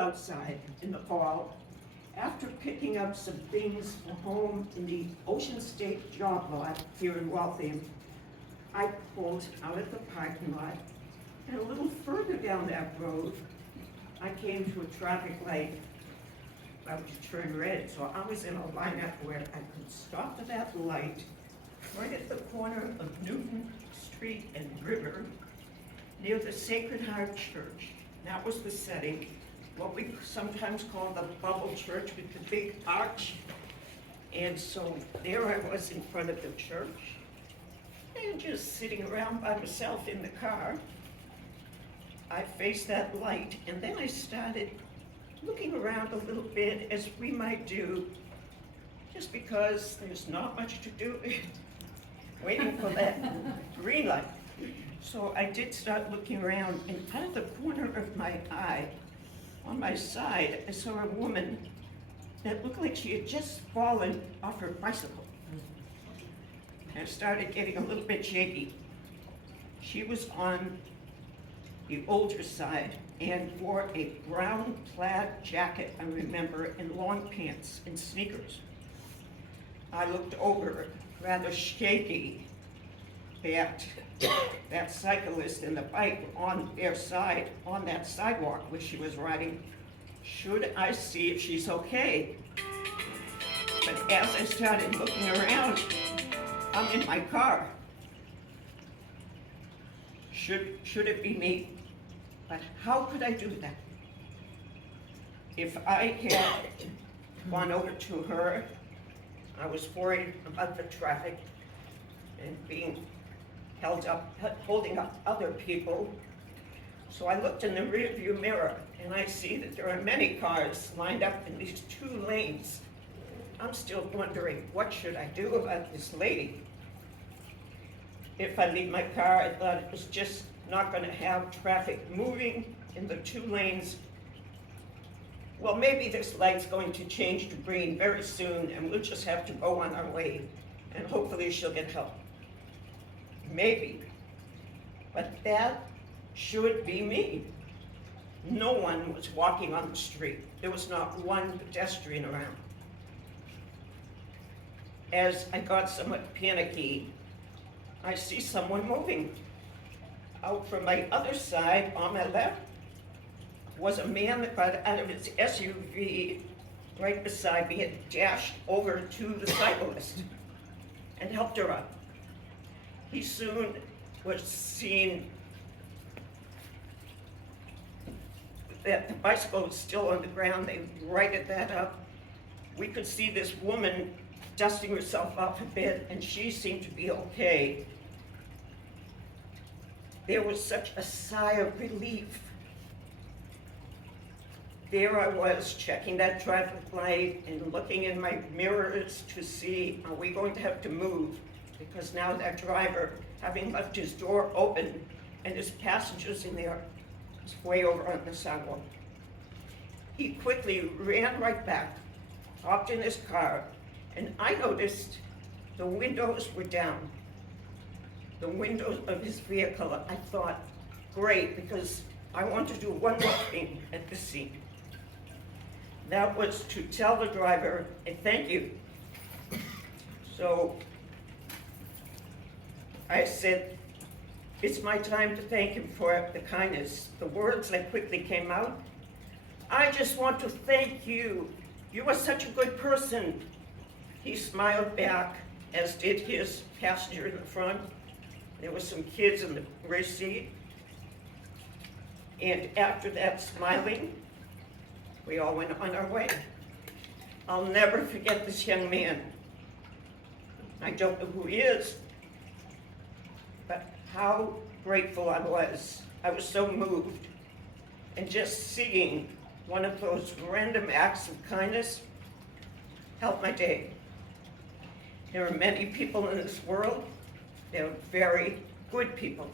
outside in the fall, after picking up some things for home in the Ocean State job lot here in Waltham, I pulled out of the parking lot, and a little further down that road, I came to a traffic light about to turn red. So I was in a lineup where I could stop at that light right at the corner of Newton Street and River, near the Sacred Heart Church. That was the setting, what we sometimes call the bubble church with the big arch. And so there I was in front of the church, and just sitting around by myself in the car. I faced that light, and then I started looking around a little bit, as we might do, just because there's not much to do, waiting for that green light. So I did start looking around, and out of the corner of my eye, on my side, I saw a woman that looked like she had just fallen off her bicycle. And I started getting a little bit shaky. She was on the older side and wore a brown plaid jacket, I remember, and long pants and sneakers. I looked over, rather shaky, at that cyclist and the bike on their side, on that sidewalk where she was riding. Should I see if she's okay? But as I started looking around, I'm in my car. Should it be me? But how could I do that? If I had gone over to her, I was worried about the traffic and being held up, holding up other people. So I looked in the rearview mirror, and I see that there are many cars lined up in these two lanes. I'm still wondering, what should I do about this lady? If I leave my car, I thought it was just not going to have traffic moving in the two lanes. Well, maybe this light's going to change to green very soon, and we'll just have to go on our way, and hopefully she'll get help. Maybe. But that should be me. No one was walking on the street. There was not one pedestrian around. As I got somewhat panicky, I see someone moving. Out from my other side, on my left, was a man that got out of his SUV right beside me and dashed over to the cyclist and helped her up. He soon was seen that the bicycle was still on the ground. They righted that up. We could see this woman dusting herself off a bed, and she seemed to be okay. There was such a sigh of relief. There I was, checking that traffic light and looking in my mirrors to see, are we going to have to move? Because now that driver, having left his door open and his passengers in there, was way over on the sidewalk. He quickly ran right back, hopped in his car, and I noticed the windows were down. The windows of his vehicle. I thought, great, because I want to do one more thing at the scene. That was to tell the driver a thank you. So I said, it's my time to thank him for the kindness. The words that quickly came out, I just want to thank you. You are such a good person. He smiled back, as did his passenger in the front. There were some kids in the rear seat. And after that smiling, we all went on our way. I'll never forget this young man. I don't know who he is, but how grateful I was. I was so moved. And just seeing one of those random acts of kindness helped my day. There are many people in this world. They're very good people.